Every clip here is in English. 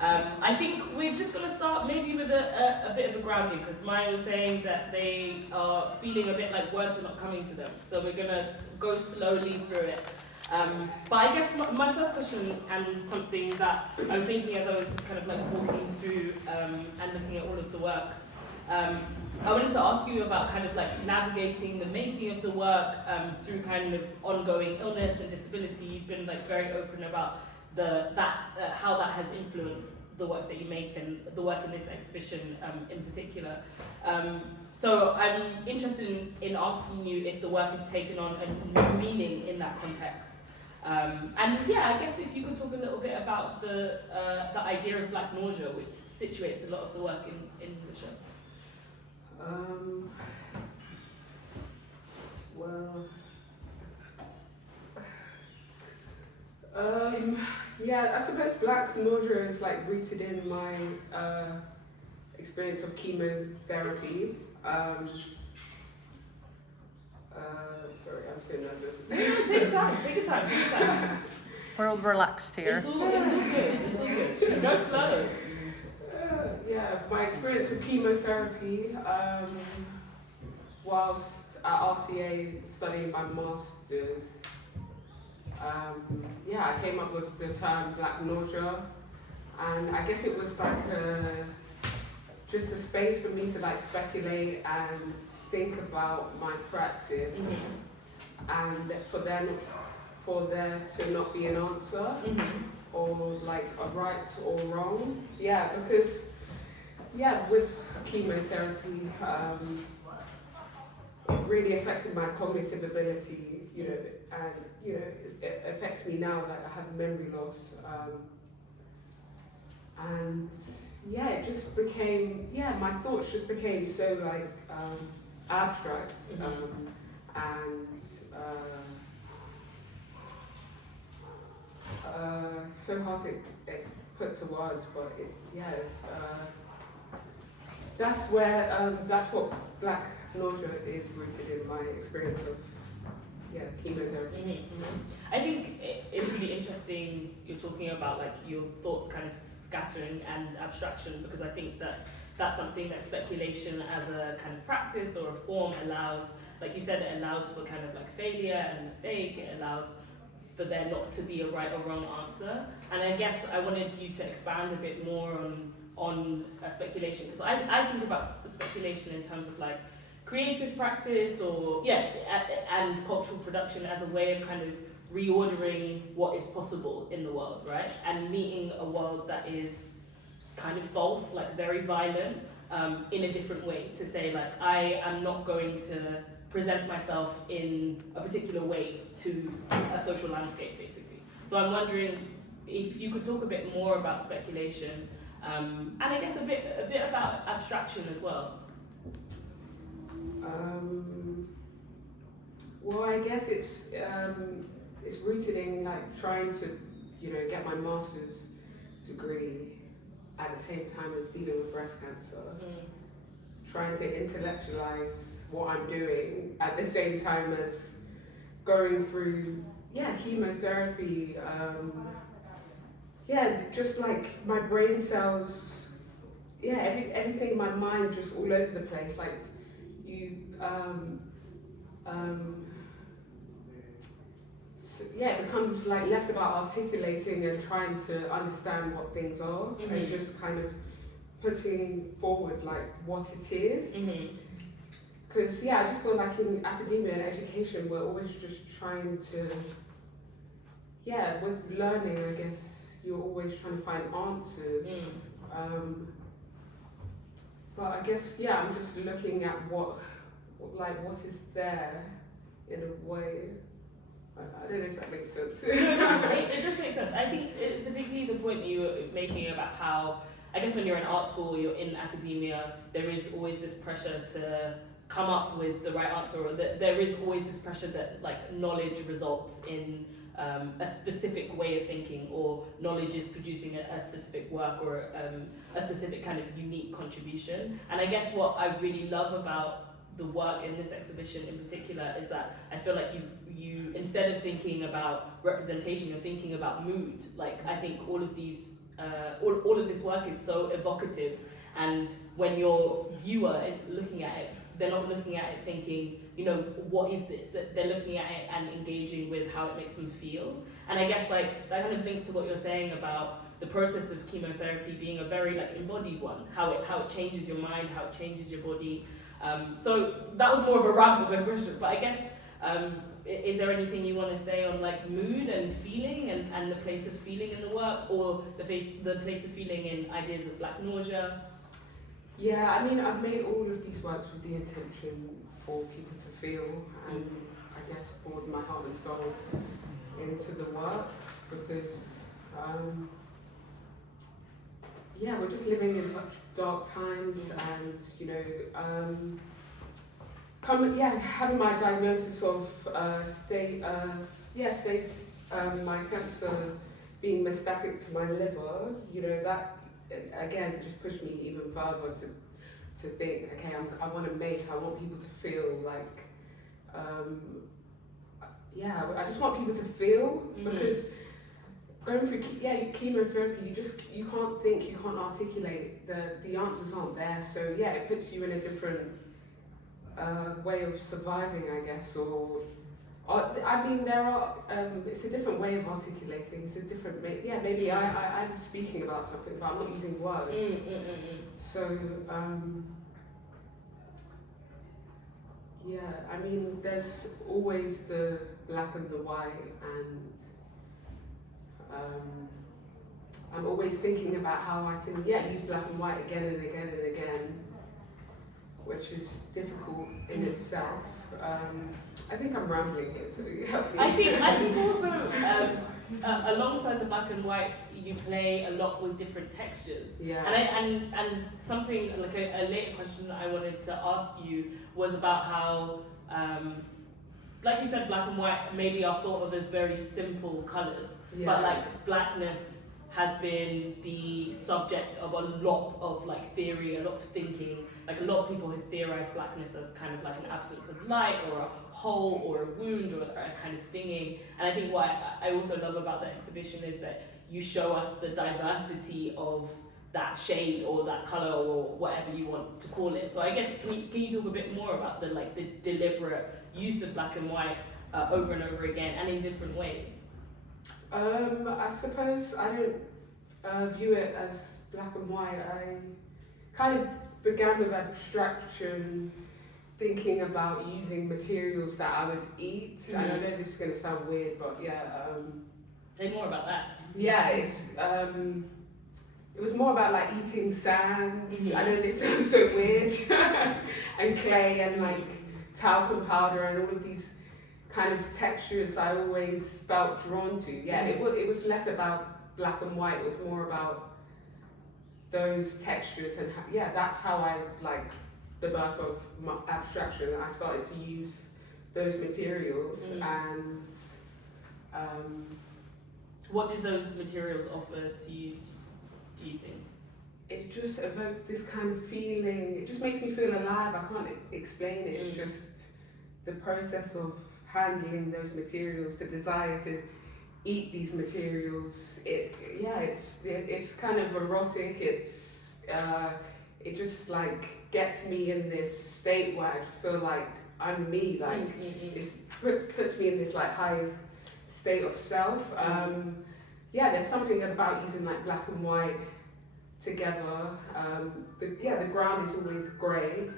I think we're just going to start maybe with a bit of a grounding, because Maya was saying that they are feeling a bit like words are not coming to them. So we're going to go slowly through it. But I guess my first question, and something that I was thinking as I was kind of like walking through and looking at all of the works, I wanted to ask you about kind of like navigating the making of the work through kind of ongoing illness and disability. You've been like very open about how that has influenced the work that you make and the work in this exhibition in particular. So I'm interested in asking you if the work has taken on a new meaning in that context. And yeah, I guess if you could talk a little bit about the idea of black nausea, which situates a lot of the work in the show. Yeah, I suppose black nausea is like rooted in my experience of chemotherapy. Sorry, I'm so nervous. Take your time. We're all relaxed here. It's all good. Go slow. Yeah, my experience of chemotherapy whilst at RCA studying my master's. Yeah, I came up with the term black nausea, and I guess it was like just a space for me to like speculate and think about my practice, and for there to not be an answer or like a right or wrong. Yeah, because with chemotherapy, it really affected my cognitive ability, and it affects me now that I have memory loss, and it just became, my thoughts just became so like abstract, and so hard to put to words, but that's what black nausea is rooted in my experience of chemotherapy. I think it's really interesting you're talking about like your thoughts kind of scattering and abstraction, because I think that's something that speculation as a kind of practice or a form allows. Like you said, it allows for kind of like failure and mistake. It allows for there not to be a right or wrong answer. And I guess I wanted you to expand a bit more on speculation, because I think about speculation in terms of like creative practice and cultural production as a way of kind of reordering what is possible in the world, right? And meeting a world that is kind of false, like very violent, in a different way, to say like, I am not going to present myself in a particular way to a social landscape, basically. So I'm wondering if you could talk a bit more about speculation, and I guess a bit about abstraction as well. Well, I guess it's rooted in like trying to, get my master's degree at the same time as dealing with breast cancer. Trying to intellectualize what I'm doing at the same time as going through, chemotherapy. Just like my brain cells, everything in my mind just all over the place. Like it becomes like less about articulating and trying to understand what things are, and just kind of putting forward like what it is. Because I just feel like in academia and education we're always just trying to, with learning, I guess you're always trying to find answers. But I guess I'm just looking at what is there in a way. I don't know if that makes sense. It does make sense. I think particularly the point that you were making about how, I guess when you're in art school, you're in academia, there is always this pressure to come up with the right answer, or that there is always this pressure that like knowledge results in a specific way of thinking, or knowledge is producing a specific work or a specific kind of unique contribution. And I guess what I really love about the work in this exhibition in particular is that I feel like you instead of thinking about representation, you're thinking about mood. Like I think all of these all of this work is so evocative, and when your viewer is looking at it, they're not looking at it thinking, you know, what is this? That they're looking at it and engaging with how it makes them feel. And I guess like that kind of links to what you're saying about the process of chemotherapy being a very like embodied one, how it changes your mind, how it changes your body. So that was more of a rant than a question, but I guess is there anything you want to say on like mood and feeling and the place of feeling in the work, or the place of feeling in ideas of black nausea? Yeah, I mean, I've made all of these works with the intention for people to feel, and I guess poured my heart and soul into the works, because yeah, we're just living in such dark times, and you know, having my diagnosis of my cancer being metastatic to my liver, you know, that again just pushed me even further to think, okay, I want to make, I want people to feel like, I just want people to feel, because going through chemotherapy, you can't think, you can't articulate, the answers aren't there, so yeah, it puts you in a different way of surviving, I guess, or I mean, there are, it's a different way of articulating, it's a different, maybe I'm speaking about something, but I'm not using words. So, yeah, I mean, there's always the black and the white, and I'm always thinking about how I can, use black and white again and again and again, which is difficult in itself. I think I'm rambling here, so help me. I think also alongside the black and white, you play a lot with different textures. Yeah. And something like a later question that I wanted to ask you was about how, like you said, black and white maybe are thought of as very simple colours, but like blackness has been the subject of a lot of like theory, a lot of thinking. Like a lot of people have theorized blackness as kind of like an absence of light, or a hole, or a wound, or a kind of stinging. And I think what I also love about the exhibition is that you show us the diversity of that shade or that color or whatever you want to call it. So I guess can you talk a bit more about the deliberate use of black and white over and over again and in different ways? I suppose I don't view it as black and white. I kind of began with abstraction, thinking about using materials that I would eat. And I know this is going to sound weird, but say more about that. Yeah, it was more about like eating sand. I know this sounds so weird, and clay and like talcum powder and all of these kind of textures I always felt drawn to. It was less about black and white. It was more about those textures, and that's how I like the birth of my abstraction. I started to use those materials, and what did those materials offer to you, do you think? It just evokes this kind of feeling. It just makes me feel alive. I can't explain it. It's just the process of handling those materials, the desire to eat these materials. It's kind of erotic. It just like gets me in this state where I just feel like I'm me. Like it puts me in this like highest state of self. There's something about using like black and white together. The ground is always grey.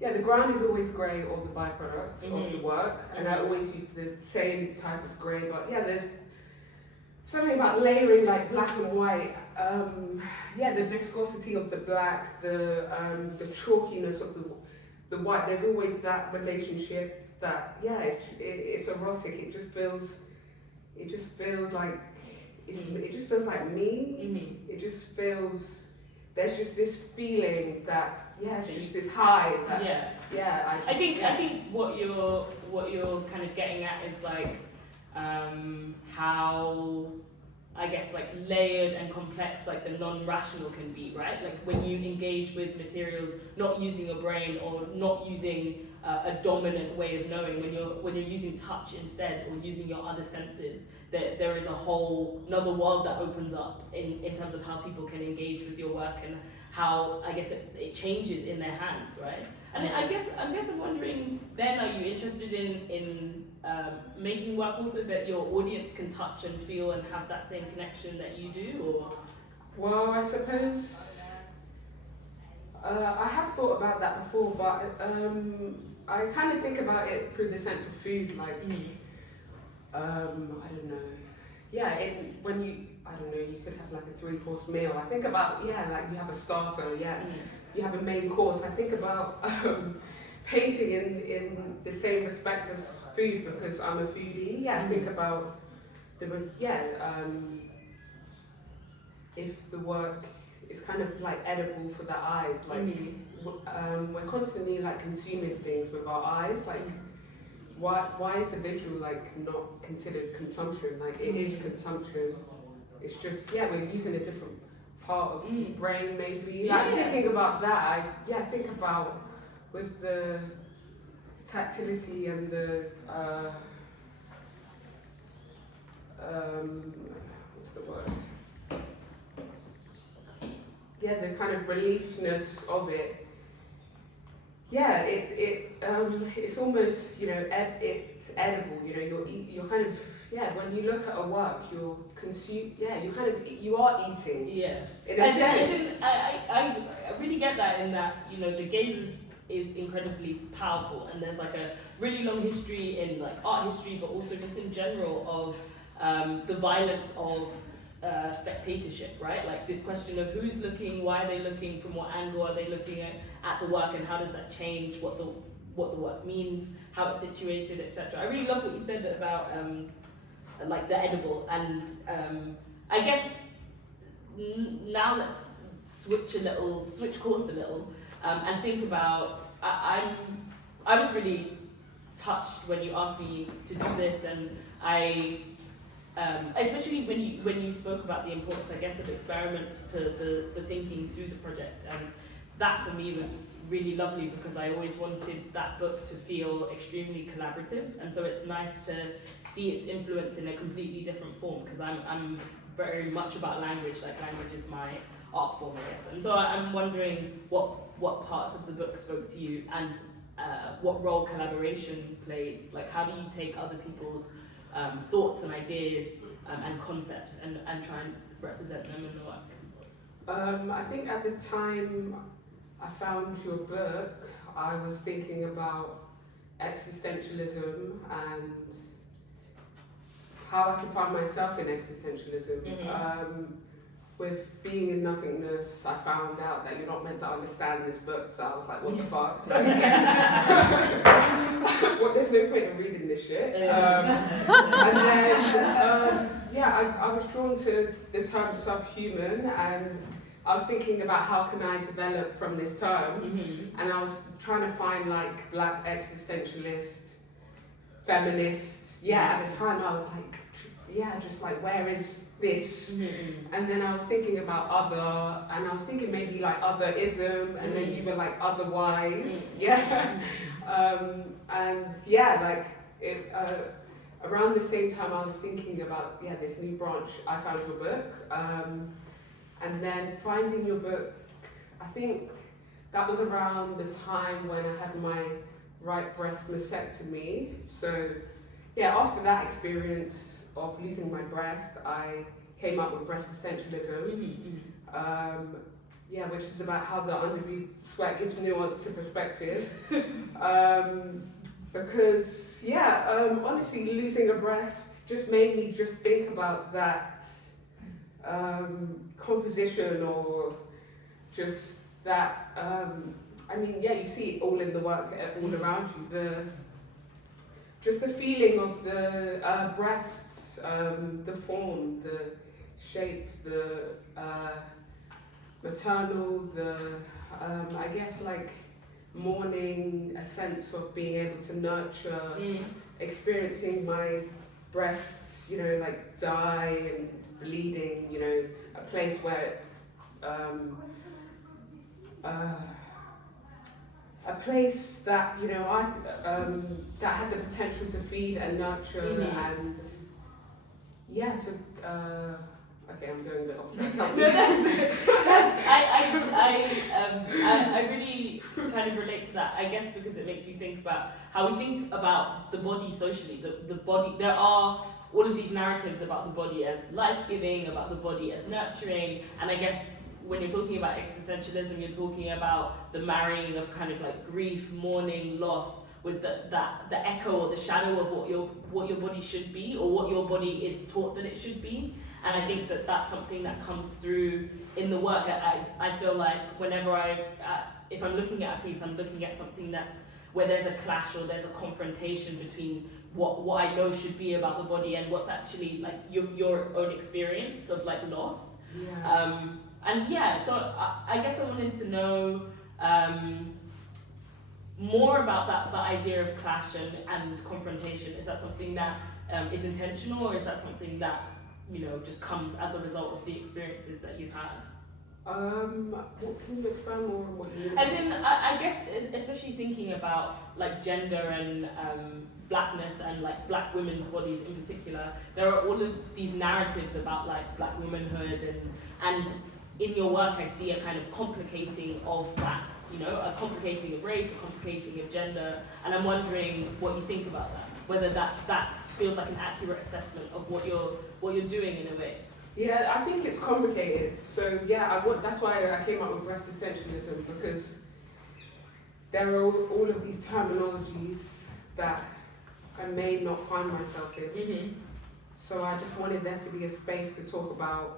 The ground is always grey, or the byproduct of the work, and I always use the same type of grey. But there's something about layering like black and white. The viscosity of the black, the chalkiness of the white. There's always that relationship. That it's erotic. It just feels like it just feels like me. It just feels, there's just this feeling that it's just this high. That, I think what you're kind of getting at is like how I guess like layered and complex like the non-rational can be, right? Like when you engage with materials not using your brain or not using a dominant way of knowing. When you're using touch instead, or using your other senses, there is a whole another world that opens up in terms of how people can engage with your work, and how, I guess, it changes in their hands, right? And I guess I'm wondering then, are you interested in making work also that your audience can touch and feel and have that same connection that you do, or? Well, I suppose I have thought about that before, but I kind of think about it through the sense of food, like I don't know. Yeah, when you, I don't know, you could have like a 3-course meal. I think about, like you have a starter, you have a main course. I think about painting in the same respect as food, because I'm a foodie. I think about if the work is kind of like edible for the eyes, like we're constantly like consuming things with our eyes, like why is the visual like not considered consumption? Like it is consumption. It's just we're using a different part of the brain maybe. Like thinking about that, I think about with the tactility and the what's the word? The kind of reliefness of it. It's almost, it's edible. You're kind of, when you look at a work, you're you are eating. In a sense. I really get that, in that, the gaze is incredibly powerful, and there's like a really long history in like art history, but also just in general of the violence of spectatorship, right? Like this question of who's looking, why are they looking, from what angle are they looking at the work, and how does that change what the work means, how it's situated, etc. I really love what you said about like the edible, and I guess now let's switch course a little, and think about, I was really touched when you asked me to do this, and especially when you spoke about the importance, I guess, of experiments to the thinking through the project, and that for me was really lovely, because I always wanted that book to feel extremely collaborative, and so it's nice to see its influence in a completely different form, because I'm very much about language. Like language is my art form, I guess, and so I'm wondering what parts of the book spoke to you, and what role collaboration plays. Like, how do you take other people's thoughts and ideas and concepts and try and represent them in the work? I think at the time I found your book, I was thinking about existentialism and how I can find myself in existentialism. With being in nothingness, I found out that you're not meant to understand this book, so I was like, what the fuck? Well, there's no point in reading this shit. And then, I was drawn to the term subhuman, and I was thinking about how can I develop from this term, and I was trying to find like black existentialist, feminist. At the time I was like, just like, where is this? And then I was thinking about other, and I was thinking maybe like otherism, and then you were like otherwise. Around the same time I was thinking about this new branch, I found your book, and then finding your book, I think that was around the time when I had my right breast mastectomy. So after that experience of losing my breast, I came up with breast essentialism, which is about how the underboob sweat gives nuance to perspective. Because honestly, losing a breast just made me just think about that composition, or just that. You see it all in the work, all around you. Just the feeling of the breasts, the form, the shape, the maternal, I guess like mourning, a sense of being able to nurture, experiencing my breasts, like die and bleeding, a place where a place that, you know, that had the potential to feed and nurture and, yeah, to, okay, I'm going a bit off track. I really kind of relate to that, I guess, because it makes me think about how we think about the body socially. The body, there are all of these narratives about the body as life-giving, about the body as nurturing, and I guess when you're talking about existentialism, you're talking about the marrying of kind of like grief, mourning, loss, with the echo or the shadow of what your body should be, or what your body is taught that it should be. And I think that that's something that comes through in the work. I feel like whenever if I'm looking at a piece, I'm looking at something that's where there's a clash or there's a confrontation between what I know should be about the body and what's actually like your own experience of like loss. Yeah. And yeah, so I guess I wanted to know more about that idea of clash and confrontation. Is that something that is intentional, or is that something that, you know, just comes as a result of the experiences that you've had? What can you expand more on what you mean? As in, I guess, especially thinking about like gender and blackness and like black women's bodies in particular, there are all of these narratives about like black womanhood and in your work I see a kind of complicating of that, you know, a complicating of race, a complicating of gender, and I'm wondering what you think about that, whether that feels like an accurate assessment of what you're doing in a way. Yeah, I think it's complicated. So yeah, that's why I came up with breast essentialism, because there are all of these terminologies that I may not find myself in. Mm-hmm. So I just wanted there to be a space to talk about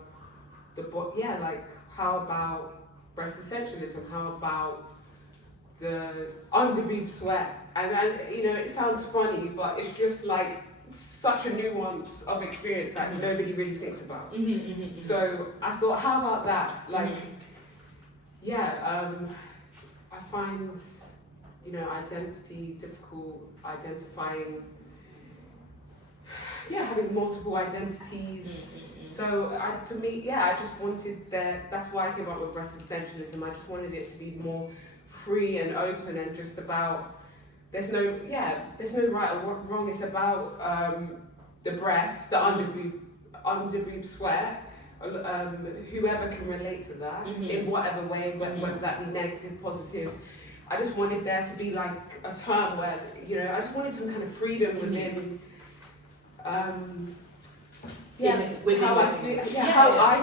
like how about breast essentialism? How about the underboob sweat? And you know, it sounds funny, but it's just like such a nuance of experience that nobody really thinks about. So I thought, how about that? Like, I find, you know, identity difficult, identifying, having multiple identities. So for me, I just wanted that's why I came up with breast essentialism. I just wanted it to be more free and open and just about, there's no right or wrong. It's about the breast, the underboob sweat. Whoever can relate to that in whatever way, whether that be negative, positive. I just wanted there to be like a term where, you know, I just wanted some kind of freedom within. How I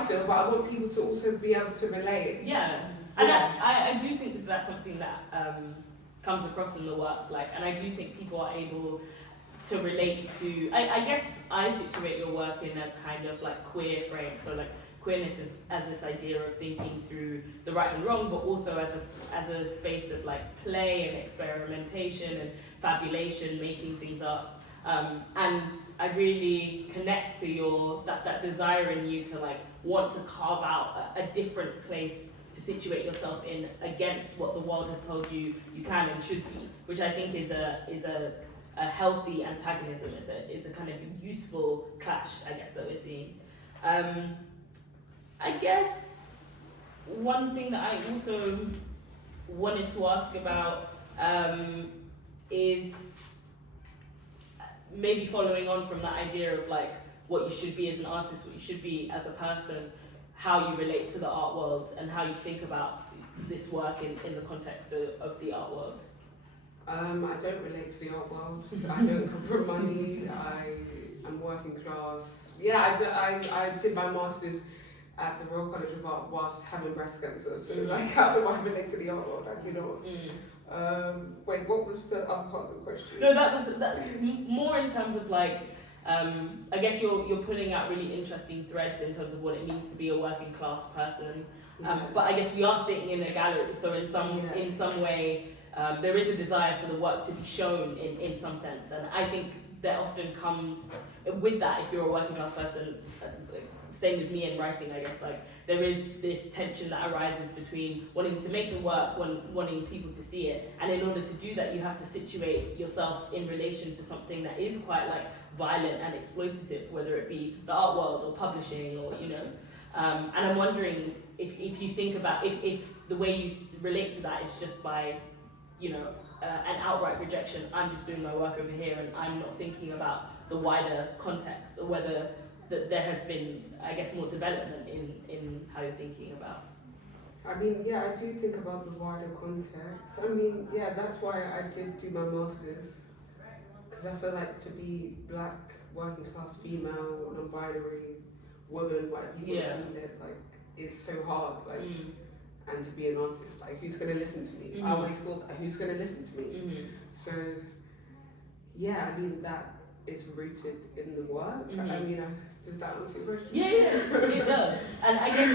feel, but I want people to also be able to relate. Yeah, and I do think that that's something that comes across in the work, like, and I do think people are able to relate to. I guess I situate your work in a kind of like queer frame, so like queerness is as this idea of thinking through the right and wrong, but also as a space of like play and experimentation and fabulation, making things up. And I really connect to that desire in you to like want to carve out a different place to situate yourself in against what the world has told you can and should be, which I think is a healthy antagonism. It's a kind of useful clash, I guess, that we're seeing. I guess one thing that I also wanted to ask about is maybe following on from that idea of like what you should be as an artist, what you should be as a person, how you relate to the art world and how you think about this work in the context of the art world. I don't relate to the art world. I don't come from money. I'm working class. Yeah, I did my master's at the Royal College of Art whilst having breast cancer. So like, how do I relate to the art world? I do not. Wait, what was the other part of the question? No, that was more in terms of like, I guess you're putting out really interesting threads in terms of what it means to be a working class person. But I guess we are sitting in a gallery, so in some way there is a desire for the work to be shown in some sense, and I think that often comes with that. If you're a working class person, same with me in writing, I guess, like there is this tension that arises between wanting to make the work, wanting people to see it, and in order to do that you have to situate yourself in relation to something that is quite like violent and exploitative, whether it be the art world or publishing or, you know, and I'm wondering if you think about if the way you relate to that is just by an outright rejection. I'm just doing my work over here, and I'm not thinking about the wider context, or whether that there has been, I guess, more development in how you're thinking about. I mean, yeah, I do think about the wider context. I mean, yeah, that's why I did do my master's, because I feel like to be black, working class, female, non-binary, woman, whatever you want to mean it, like, is so hard. Like, and to be an artist, like, who's gonna listen to me? I always thought, who's gonna listen to me? So, yeah, I mean, that is rooted in the work. I mean, does that answer your question? Yeah, it does. And I guess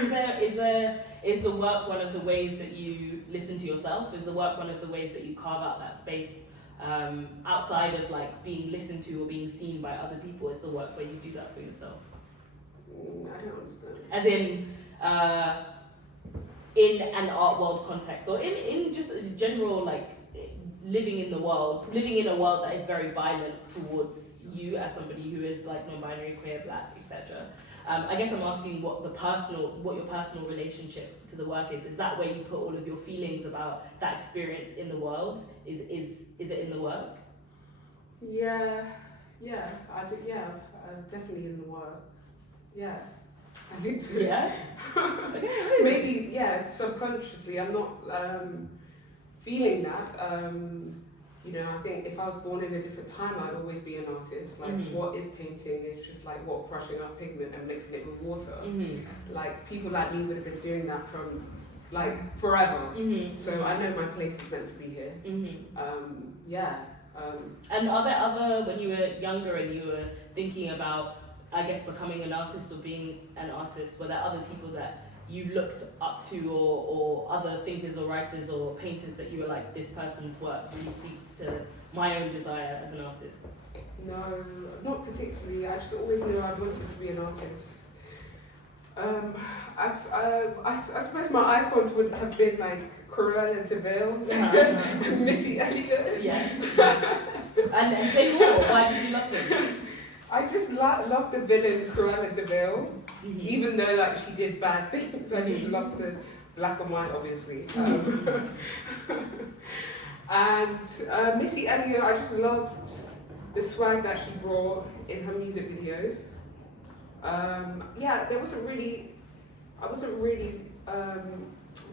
is the work one of the ways that you listen to yourself? Is the work one of the ways that you carve out that space outside of like being listened to or being seen by other people? Is the work where you do that for yourself? I don't understand. As in an art world context, or in just a general, like, living in a world that is very violent towards you as somebody who is like non-binary, queer, black, etc. I guess I'm asking what your personal relationship to the work is. Is that where you put all of your feelings about that experience in the world? Is it in the work? Yeah, definitely in the work. Yeah, I think so. Yeah. Okay, maybe, yeah, subconsciously. I'm not feeling that. I think if I was born in a different time, I'd always be an artist. Like, what is painting is just like crushing up pigment and mixing it with water. Like, people like me would have been doing that from like forever. So I know my place is meant to be here. And are there other, when you were younger and you were thinking about, I guess, becoming an artist or being an artist, were there other people that you looked up to, or other thinkers or writers or painters that you were like, this person's work really speaks to my own desire as an artist? No, not particularly. I just always knew I wanted to be an artist. I suppose my icons would have been like Cruella de Vil and Missy Elliott. Yes. and say more. Why did you love them? I just loved the villain Cruella de Vil, even though like she did bad things. I just loved the black and white, obviously. And Missy Elliott, I just loved the swag that she brought in her music videos. I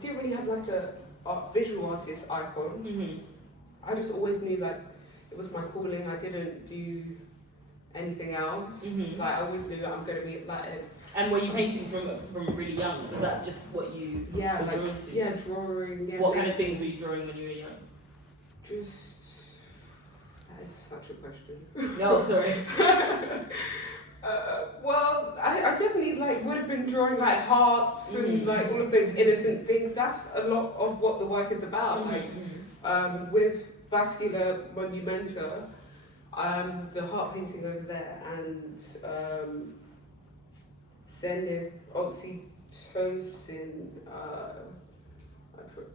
didn't really have like a visual artist icon. I just always knew like it was my calling. I didn't do anything else. Like, I always knew that I'm going to be like it. And were you painting from really young? Was that just what you were drawn to? Yeah, drawing. Yeah, what kind of things were you drawing when you were young? That is such a question. No, sorry. Well, I definitely like would have been drawing like hearts and like all of those innocent things. That's a lot of what the work is about. Like with Vascular Monumenta, the heart painting over there, and Zenith Oxytocin.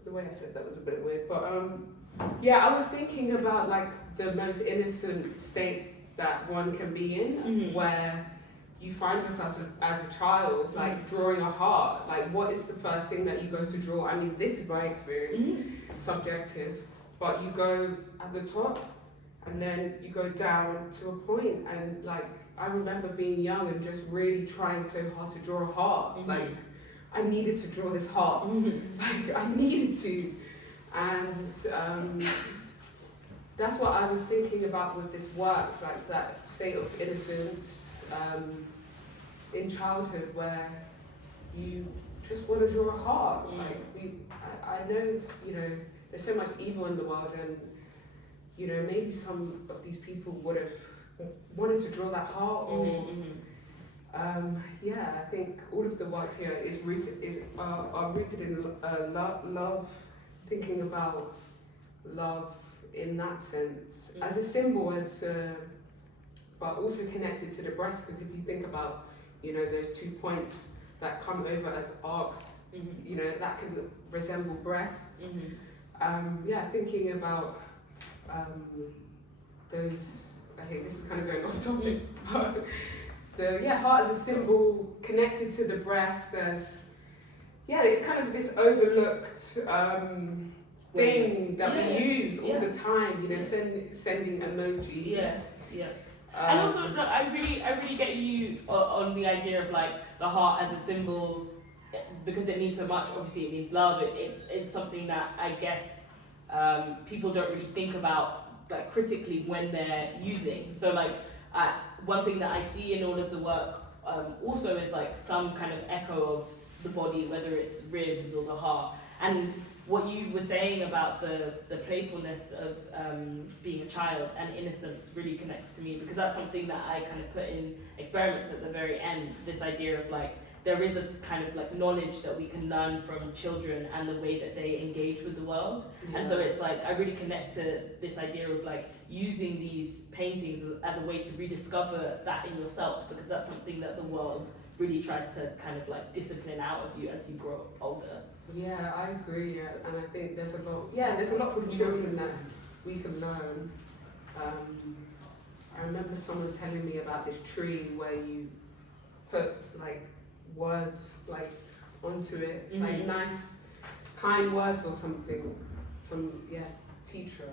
The way I said that was a bit weird, but I was thinking about like the most innocent state that one can be in, where you find yourself as a child, like drawing a heart. Like, what is the first thing that you go to draw? I mean, this is my experience, subjective, but you go at the top and then you go down to a point, and like, I remember being young and just really trying so hard to draw a heart. Like, I needed to draw this heart. Like, I needed to. And that's what I was thinking about with this work, like that state of innocence in childhood where you just want to draw a heart. Like, I know, there's so much evil in the world, and, maybe some of these people would have wanted to draw that heart, or I think all of the works here are rooted in love, thinking about love in that sense, as a symbol, but also connected to the breast, because if you think about, those 2 points that come over as arcs, that can resemble breasts. Thinking about those, I think this is kind of going off topic, but the heart as a symbol connected to the breast as, it's kind of this overlooked thing that Yeah. we use all Yeah. the time, you know, sending emojis. Yeah. And also, look, I really get you on the idea of like the heart as a symbol, because it means so much. Obviously, it means love. It's something that I guess people don't really think about like critically when they're using. So like one thing that I see in all of the work also is like some kind of echo of the body, whether it's ribs or the heart. And what you were saying about the playfulness of being a child and innocence really connects to me, because that's something that I kind of put in experiments at the very end, this idea of like, there is this kind of like knowledge that we can learn from children and the way that they engage with the world. Yeah. And so it's like, I really connect to this idea of like using these paintings as a way to rediscover that in yourself, because that's something that the world really tries to kind of like discipline out of you as you grow older. Yeah, I agree, and I think there's a lot for the children that we can learn. I remember someone telling me about this tree where you put like words like onto it, like nice, kind words or something. Teacher.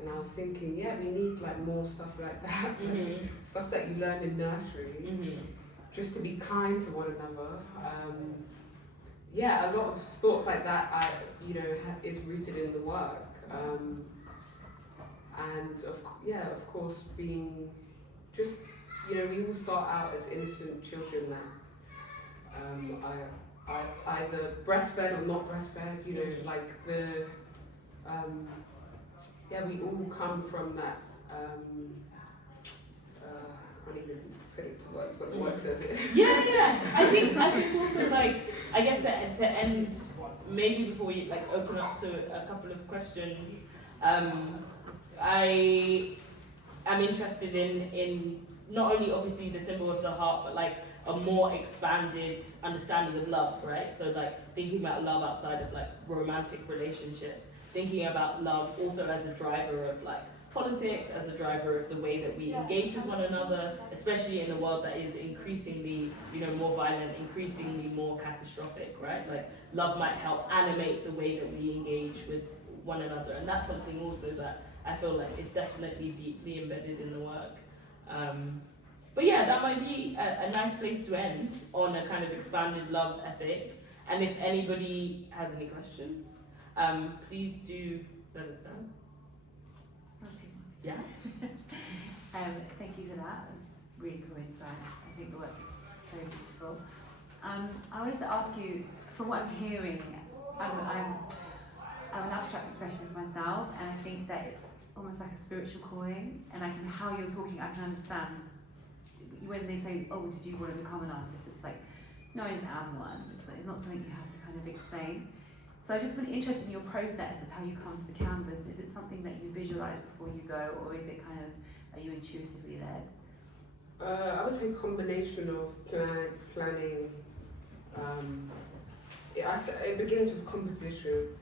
And I was thinking, we need like more stuff like that, like, stuff that you learn in nursery, just to be kind to one another. A lot of thoughts like that, is rooted in the work, and of course, being just, we all start out as innocent children that I either breastfed or not breastfed, we all come from that. I can't even put it to words, but the work says it. I think also like, I guess that to end, maybe before we like open up to a couple of questions, I am interested in not only obviously the symbol of the heart, but like a more expanded understanding of love, right? So like thinking about love outside of like romantic relationships, thinking about love also as a driver of like politics, as a driver of the way that we engage with one another, especially in a world that is increasingly, more violent, increasingly more catastrophic, right? Like love might help animate the way that we engage with one another, and that's something also that I feel like is definitely deeply embedded in the work. But that might be a nice place to end on a kind of expanded love ethic. And if anybody has any questions, please do let us know. Yeah. Thank you for that. Really cool insights. I think the work is so beautiful. I wanted to ask you, from what I'm hearing, I'm an abstract expressionist myself, and I think that it's almost like a spiritual calling. And how you're talking, I can understand when they say, "Oh, did you want to become an artist?" It's like, no, I just am one. It's not something you have to kind of explain. So I'm just really interested in your process, as how you come to the canvas. Is it something that you visualize before you go, or is it kind of, are you intuitively led? I would say a combination of planning. It begins with composition.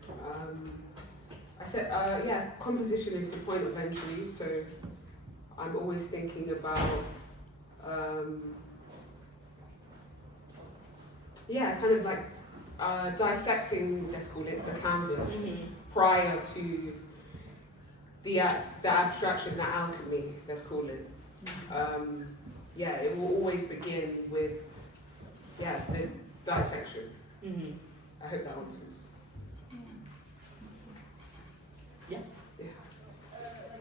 Composition is the point of entry. So I'm always thinking about, kind of like dissecting, let's call it, the canvas prior to the abstraction, the alchemy, let's call it. It will always begin with the dissection. I hope that answers.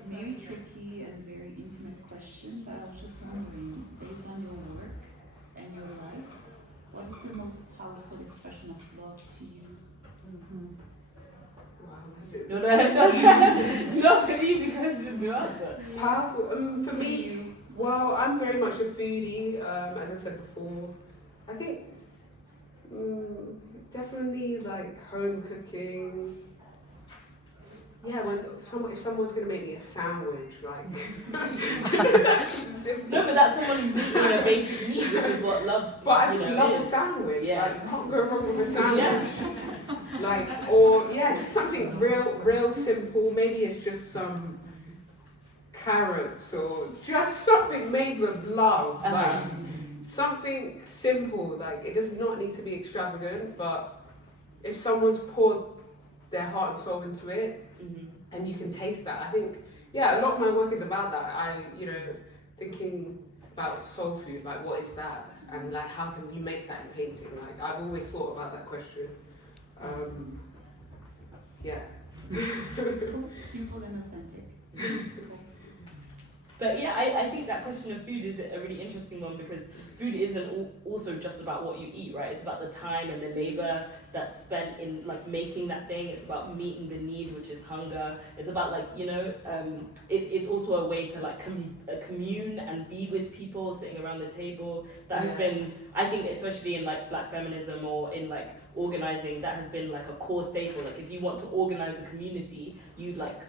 Maybe tricky and very intimate question, but I was just wondering, based on your work and your life, what is the most powerful expression of love to you? Wow, Not an easy question to answer. powerful. For me, well, I'm very much a foodie, as I said before. I think definitely like home cooking. If someone's gonna make me a sandwich, like that's specific. No, but that's someone meeting a basic need, which is what love. But I just love is. a sandwich. Yeah. Like you can't go wrong with a sandwich. Just something real simple. Maybe it's just some carrots or just something made with love. Like something simple. Like it does not need to be extravagant, but if someone's poured their heart and soul into it, Mhm. and you can taste that. I think, yeah, a lot of my work is about that. Thinking about soul food, like what is that, and like how can you make that in painting? Like I've always thought about that question. Yeah. Simple and authentic. But yeah, I think that question of food is a really interesting one, because food isn't also just about what you eat, right? It's about the time and the labor that's spent in like making that thing. It's about meeting the need, which is hunger. It's about like, it's also a way to like commune and be with people sitting around the table. That has been, I think, especially in like Black feminism or in like organizing, that has been like a core staple. Like if you want to organize a community, you like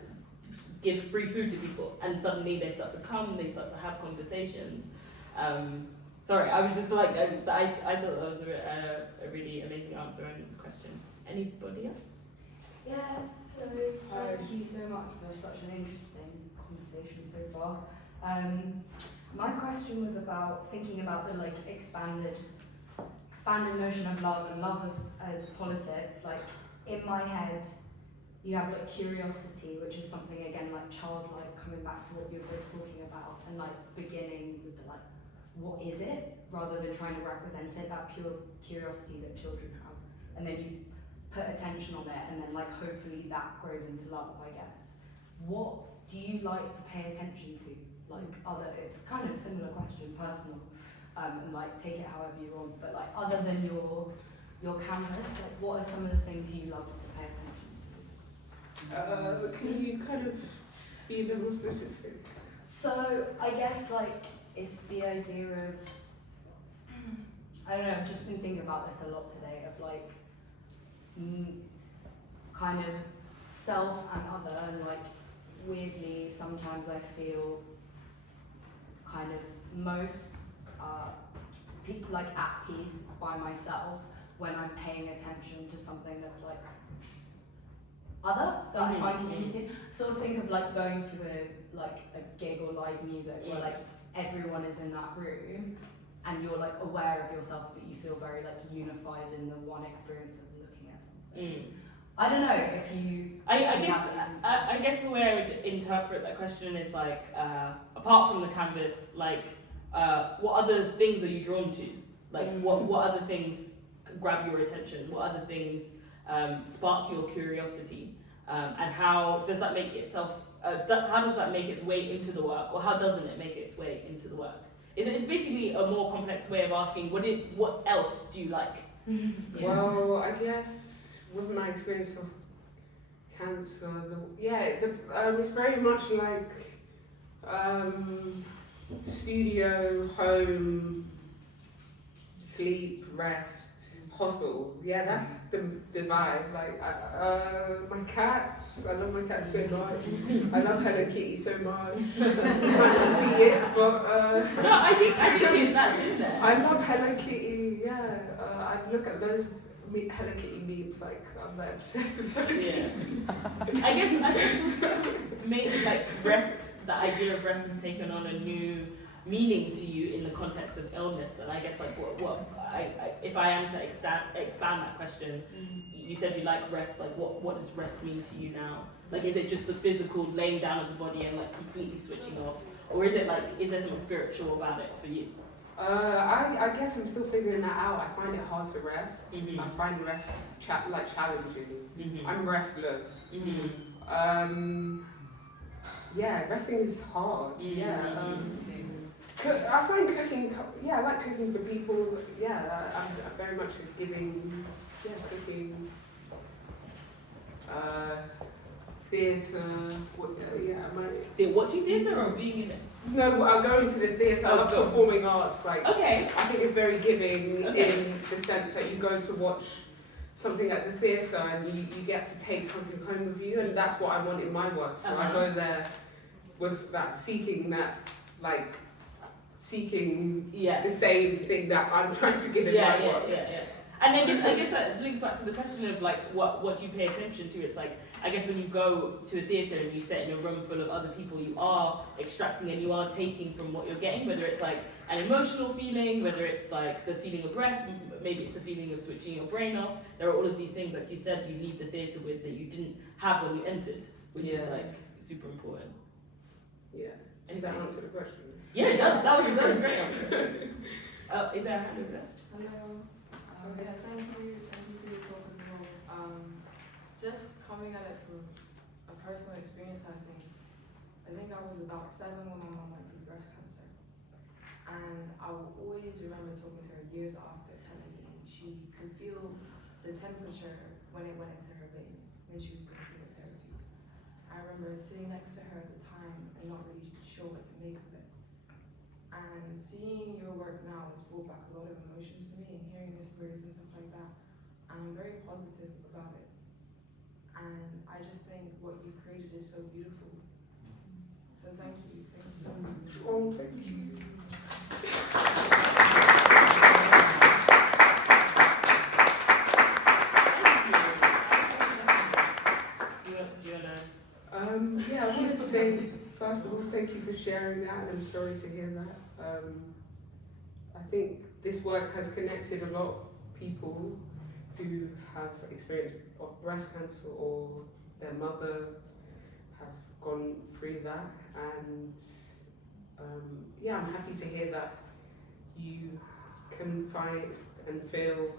give free food to people, and suddenly they start to come, they start to have conversations. Sorry, I was just like, I thought that was a really amazing answer and question. Anybody else? Yeah, hello. Thank you so much for such an interesting conversation so far. My question was about thinking about the like expanded notion of love and love as politics. Like in my head, you have like curiosity, which is something again like childlike, coming back to what you were both talking about, and like beginning with the like, what is it, rather than trying to represent it, that pure curiosity that children have, and then you put attention on it, and then like hopefully that grows into love, I guess. What do you like to pay attention to? Like it's kind of a similar question, personal, and like take it however you want, but like other than your canvas, like what are some of the things you love to pay attention to? Can you kind of be a bit more specific? So I guess like it's the idea of, I don't know, I've just been thinking about this a lot today, of like kind of self and other, and like weirdly sometimes I feel kind of most like at peace by myself when I'm paying attention to something that's like other, that I find community. Sort of think of like going to a gig or live music where like everyone is in that room and you're like aware of yourself, but you feel very like unified in the one experience of looking at something. I don't know if you. I guess the way I would interpret that question is like, apart from the canvas, like what other things are you drawn to? Like what other things grab your attention? What other things spark your curiosity? And how does that make itself? How does that make its way into the work, or how doesn't it make its way into the work? It's basically a more complex way of asking what else do you like? Well, I guess with my experience of cancer, it's very much like studio, home, sleep, rest, hospital. Yeah, that's the vibe. Like my cats, I love my cats so much. I love Hello Kitty so much. You might not see it, but no, I think that's in there. I love Hello Kitty. Yeah, I look at those Hello Kitty memes. Like I'm like obsessed with Hello Kitty. I guess also maybe like rest. The idea of rest has taken on a new meaning to you in the context of illness, and I guess like if I am to expand that question, you said you like rest. Like what does rest mean to you now? Like is it just the physical laying down of the body and like completely switching off, or is there something spiritual about it for you? I guess I'm still figuring that out. I find it hard to rest. I find rest challenging. I'm restless. Yeah, resting is hard. I find cooking. Yeah, I like cooking for people. Yeah, I'm very much a giving. Yeah, cooking. Theatre. Watching theatre or being in it? No, I'm going to the theatre. I love performing arts. Like, okay. I think it's very giving in the sense that you go to watch something at the theatre and you get to take something home with you, and that's what I want in my work. So I go there with that seeking the same thing that I'm trying to give in my work. And I guess that links back to the question of like what do you pay attention to? It's like, I guess when you go to a theatre and you sit in a room full of other people, you are extracting and you are taking from what you're getting, whether it's like an emotional feeling, whether it's like the feeling of rest, maybe it's a feeling of switching your brain off. There are all of these things, like you said, you leave the theatre with that you didn't have when you entered, which is like super important. Yeah. Does that answer the question? Yeah, it does. That was a great answer. Is there a hand over there? Hello. Yeah, thank you for your talk as well. Just coming at it from a personal experience, I think I was about 7 when my mom went through breast cancer, and I will always remember talking to her years after, telling me she could feel the temperature when it went into her veins when she was doing chemotherapy. I remember sitting next to her at the time and not really sure what to make of it. And seeing your work now has brought back a lot of emotions for me, and hearing your stories and stuff like that. I'm very positive about it. And I just think what you've created is so beautiful. So thank you so much. Oh, thank you. Yeah, I wanted to say, first of all, thank you for sharing that, and I'm sorry to hear that. I think this work has connected a lot of people who have experienced of breast cancer or their mother have gone through that, and yeah, I'm happy to hear that you can find and feel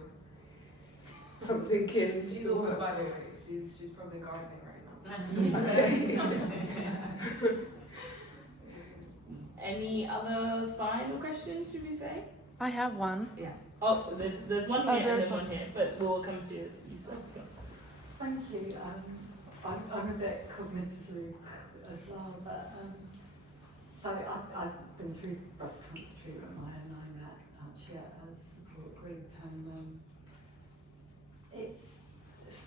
something in. She's all good, by the way. She's probably gardening right now. Any other final questions, should we say? I have one. Yeah. Oh, there's one here and then one here, but we'll come to you. Thank you. I'm a bit cognitively as well, but so I've been through breast cancer treatment my own. I met actually at a support group, and it's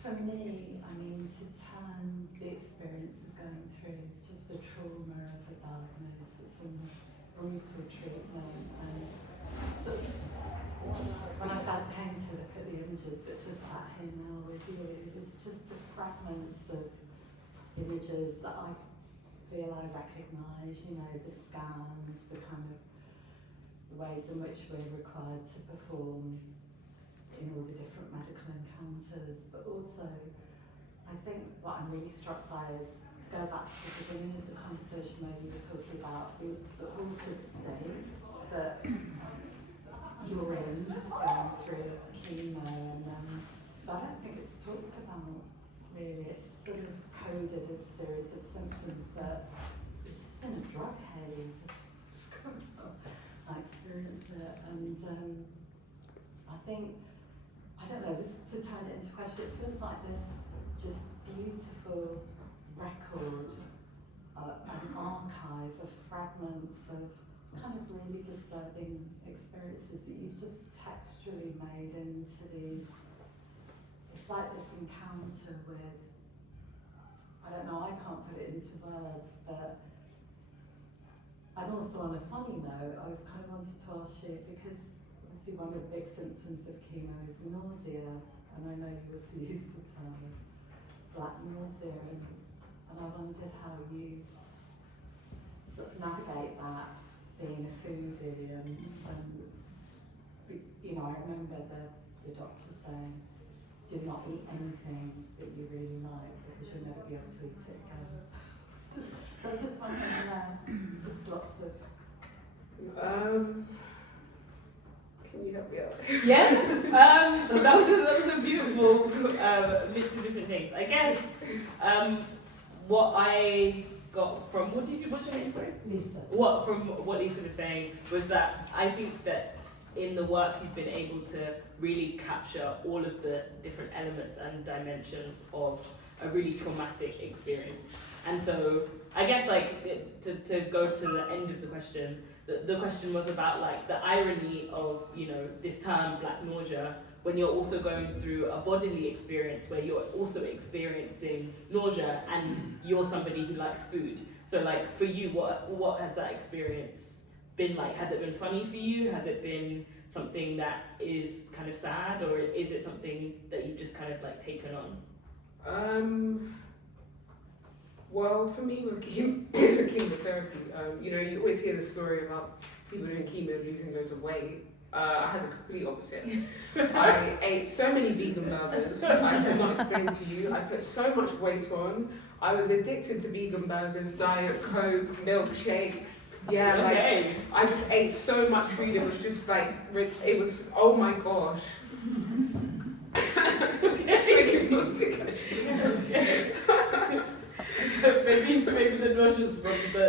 for me. I mean, to turn the experience of going through just the trauma of a diagnosis and brutal treatment, and so when I first came to look at the images, but just sat here now with you, it's just the fragments of images that I feel I recognise, you know, the scans, the kind of the ways in which we're required to perform in all the different medical encounters, but also I think what I'm really struck by is to go back to the beginning of the conversation where you were talking about the sort of altered states that you're in, going through chemo, and so I don't think it's talked about really. It's sort of coded as a series of symptoms, but it's just been a drug haze. I experienced it, and I think, I don't know, this, to turn it into a question, it feels like this just beautiful record, an archive of fragments of kind of really disturbing experiences that you've just texturally made into these. It's like this encounter with, I don't know, I can't put it into words, but, and also on a funny note, I was kind of wanted to ask you, because obviously one of the big symptoms of chemo is nausea, and I know you also use the term black nausea, and I wondered how you sort of navigate that, being a foodie, and you know, I remember the doctor saying, do not eat anything that you really like, because you'll never be able to eat it again. So I just wondering, just lots of... Can you help me out? Yeah. That was a beautiful mix of different things. I guess what I got from what's your name, sorry? Lisa. What Lisa was saying was that I think that in the work you've been able to really capture all of the different elements and dimensions of a really traumatic experience. And so I guess like to go to the end of the question, the question was about like the irony of, you know, this term black nausea, when you're also going through a bodily experience where you're also experiencing nausea and you're somebody who likes food. So like for you, what has that experience been like? Has it been funny for you? Has it been something that is kind of sad, or is it something that you've just kind of like taken on? Well, for me with chemotherapy, you know, you always hear the story about people doing chemo losing loads of weight. I had the complete opposite. I ate so many vegan burgers, I cannot explain to you. I put so much weight on. I was addicted to vegan burgers, Diet Coke, milkshakes. Yeah, Okay. like, I just ate so much food, it was just like, it was, oh my gosh. Okay. So maybe the nauseous from the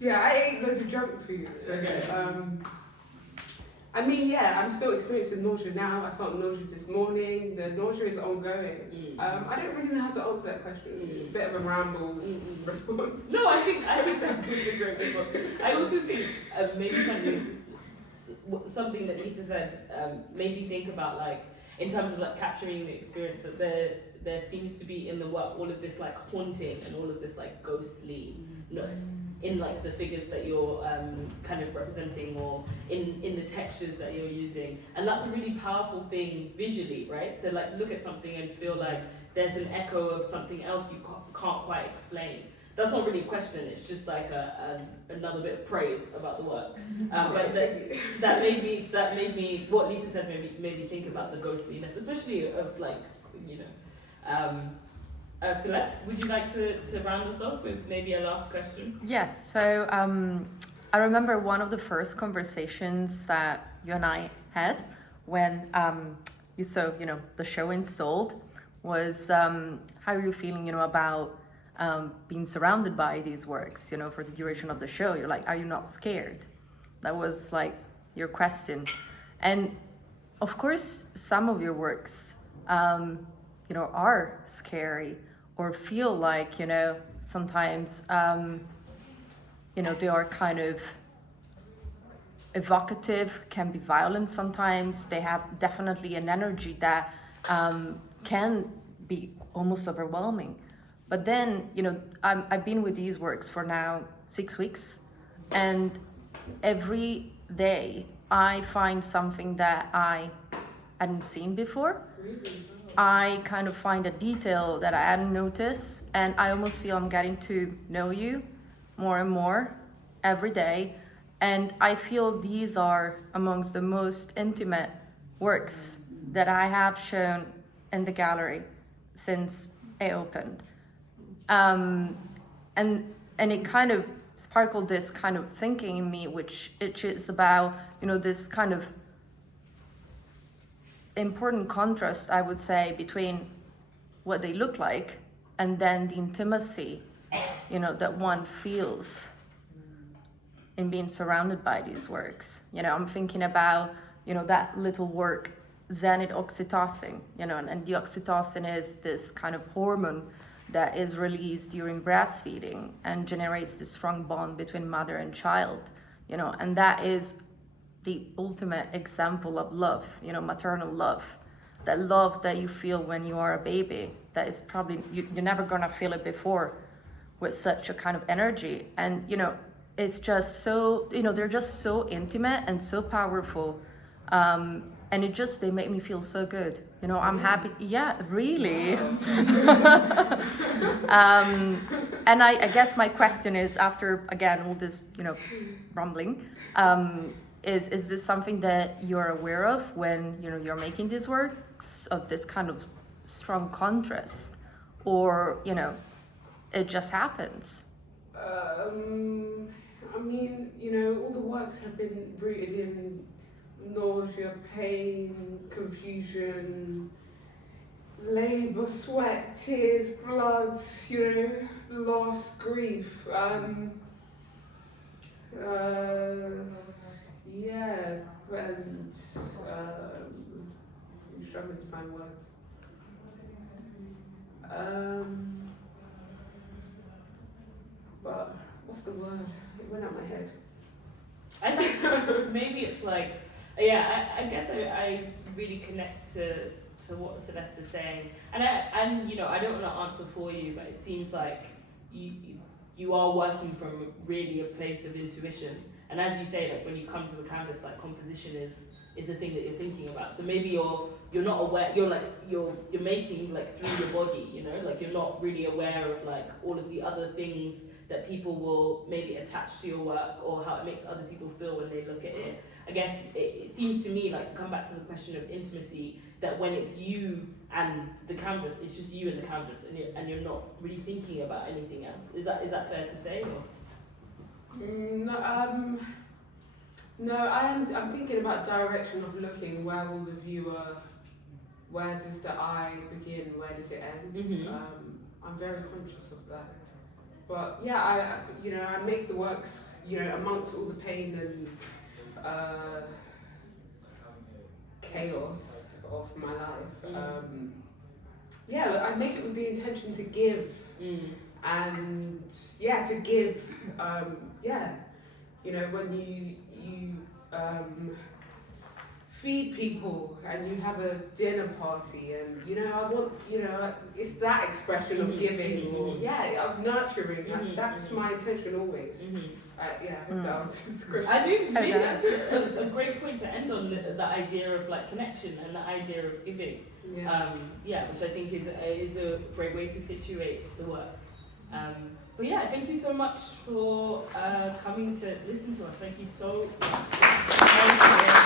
Yeah, I ate loads of junk food. So, Okay. I mean, yeah, I'm still experiencing nausea now. I felt nauseous this morning. The nausea is ongoing. I don't really know how to answer that question. It's a bit of a ramble response. No, I think that was a great response. I also think maybe something that Lisa said made me think about, like, in terms of like capturing the experience, that there seems to be in the work all of this like haunting and all of this like ghostliness in like the figures that you're kind of representing, or in the textures that you're using, and that's a really powerful thing visually, right? To like look at something and feel like there's an echo of something else you can't quite explain. That's not really a question, it's just like another bit of praise about the work. But that made me, what Lisa said made me think about the ghostliness, especially of like, you know. Celeste, would you like to round us off with maybe a last question? Yes, so I remember one of the first conversations that you and I had when you saw, you know, the show installed was how are you feeling, you know, about being surrounded by these works, you know, for the duration of the show. You're like, are you not scared? That was like your question. And of course, some of your works, you know, are scary or feel like, you know, sometimes, you know, they are kind of evocative, can be violent sometimes. They have definitely an energy that can be almost overwhelming. But then, you know, I've been with these works for now 6 weeks, and every day I find something that I hadn't seen before. I kind of find a detail that I hadn't noticed, and I almost feel I'm getting to know you more and more every day. And I feel these are amongst the most intimate works that I have shown in the gallery since it opened. And it kind of sparkled this kind of thinking in me, which is about, you know, this kind of important contrast, I would say, between what they look like and then the intimacy, you know, that one feels in being surrounded by these works. You know, I'm thinking about, you know, that little work, Zenith Oxytocin, you know, and the oxytocin is this kind of hormone that is released during breastfeeding and generates this strong bond between mother and child, you know, and that is the ultimate example of love, you know, maternal love, that love that you feel when you are a baby, that is probably, you're never gonna feel it before with such a kind of energy. And, you know, it's just so, you know, they're just so intimate and so powerful. And it just, they make me feel so good. You know, I'm happy. Yeah, really. And I guess my question is, after, again, all this, you know, rumbling, is this something that you're aware of when, you know, you're making these works, of this kind of strong contrast? Or, you know, it just happens? I mean, you know, all the works have been rooted in nausea, pain, confusion, labour, sweat, tears, blood, you know, loss, grief. Yeah, and I'm struggling to find words. But what's the word? It went out my head. I think maybe it's like, yeah, I guess I really connect to what Celeste is saying, and you know, I don't want to answer for you, but it seems like you you are working from really a place of intuition. And as you say, like when you come to the canvas, like composition is the thing that you're thinking about. So maybe you're not aware, you're making like through your body, you know, like you're not really aware of like all of the other things that people will maybe attach to your work or how it makes other people feel when they look at it. I guess it seems to me, like, to come back to the question of intimacy, that when it's you and the canvas, it's just you and the canvas, and you're not really thinking about anything else. Is that fair to say? Or? No, I'm thinking about direction of looking. Where will the viewer? Where does the eye begin? Where does it end? Mm-hmm. I'm very conscious of that. But yeah, I make the works, amongst all the pain and chaos of my life. I make it with the intention to give, and to give. When you feed people and you have a dinner party, and I want, it's that expression of giving, or of nurturing. That's my intention always. That answers the question. I think maybe that's a great point to end on, the idea of like connection and the idea of giving. Which I think is a great way to situate the work. But thank you so much for coming to listen to us. Thank you so much.